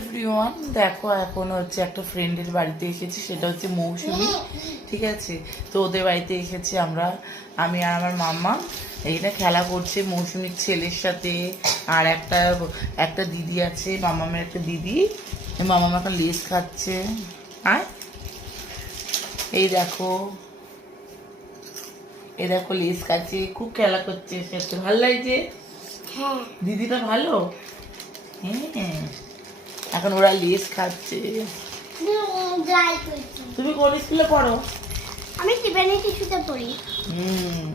Everyone, দেখো এখন হচ্ছে একটা ফ্রেন্ডের বাড়িতে এসেছি, সেটা হচ্ছে মৌসুমি। ঠিক আছে, তো ওদের বাড়িতে এসেছি আমরা, আমি আর আমার মাম্মা। এইটা খেলা করছে মৌসুমির ছেলের সাথে। আর একটা একটা দিদি আছে, মামামের একটা দিদি। মামাম এখন লেস খাচ্ছে। আর এই দেখো, এই দেখো লেস খাচ্ছে, খুব খেলা করছে সাথে। ভালো লাগছে? হ্যাঁ। দিদিটা ভালো। হ্যাঁ, এখন ওরা লেস খাচ্ছে। তুমি কোন স্কুলে পড়ো? আমি টিবেনি টিস্যুতে পড়ি।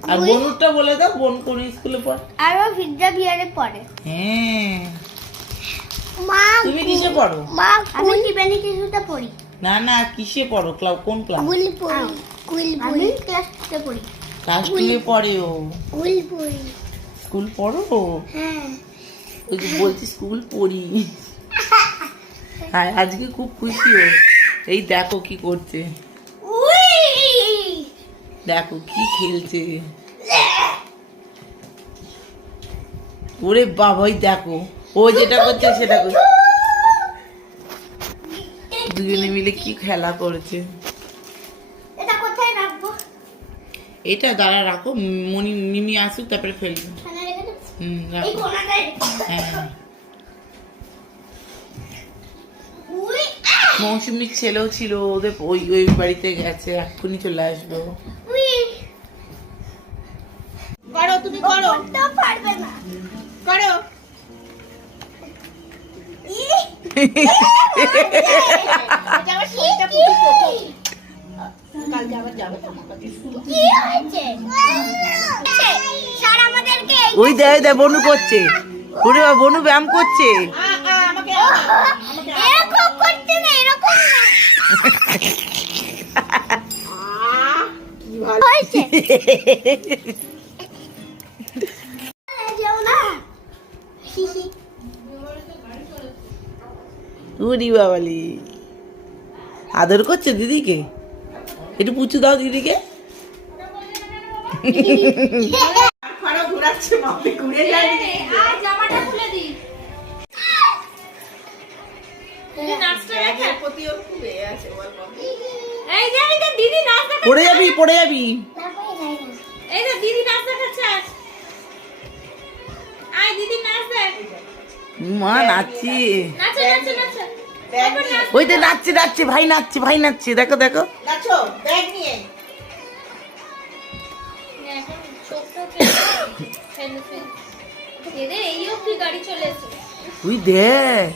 আর বনুরটা বলে দাও, বোন কোন স্কুলে পড়ে? আর ও বিদ্যা বিহারে পড়ে। হ্যাঁ। মা তুমি কিসে পড়ো? মা আমি টিবেনি টিস্যুতে পড়ি। না না, কিসে পড়ো? কোন ক্লাস? স্কুল পড়ি। স্কুল পড়ি। ক্লাস 2 পড়ি। ক্লাস 2 পড়ে ও? স্কুল পড়ি। স্কুল পড়ো? হ্যাঁ। ওই যে বলছি স্কুল পড়ি। হ্যাঁ, আজকে খুব খুশি ও। এই দেখো কি করছে, দেখো কি খেলছে। ওরে বাবাই, দেখো ও যেটা করছে সেটা করছে। দুজনে মিলে কি খেলা করেছে। এটা কোথায় রাখবো? এটা দাঁড়া রাখো, মিমি আসুক তারপরে ফেলবে। এখানে রেখে দেব। রাখো। এই কোণাটায়। হ্যাঁ, মৌসুমীর ছেলেও ছিল, ওদের ওই ওই বাড়িতে গেছে, এক্ষুনি চলে আসবো। করো, তুমি করো। তো পারবে না। করো। ওই দেয় দেয় বনু করছে, ওরে বাবা, বনু ব্যায়াম করছে। এরকম করতে না, এরকম না। কি ভালো হয়েছে। যাও না। উরি বাবালি, আদর করছে দিদিকে। একটু পুচু দাও দিদিকে। ঘুরাচ্ছে, মাপে ঘুরে যায়। আর জামাটা খুলে দি। দিদি নাচটা দেখে প্রতি ওর খুব এ আছে, বল বাবা। এই যে দিদি নাচ দেখে। পড়ে যাবি, পড়ে যাবি। এই যে দিদি নাচ দেখাচ্ছে। আয় দিদি নাচ দেখ। মা নাচছে, নাচো নাচো নাচো। ওই তো নাচছে নাচছে, ভাই নাচছে, ভাই নাচছে, দেখো দেখো। নাচো, ব্যাগ নিয়ে। এখন চোখটা ফেলে ফেলে। এই অবধি গাড়ি চলে এসেছে। তুই দেখ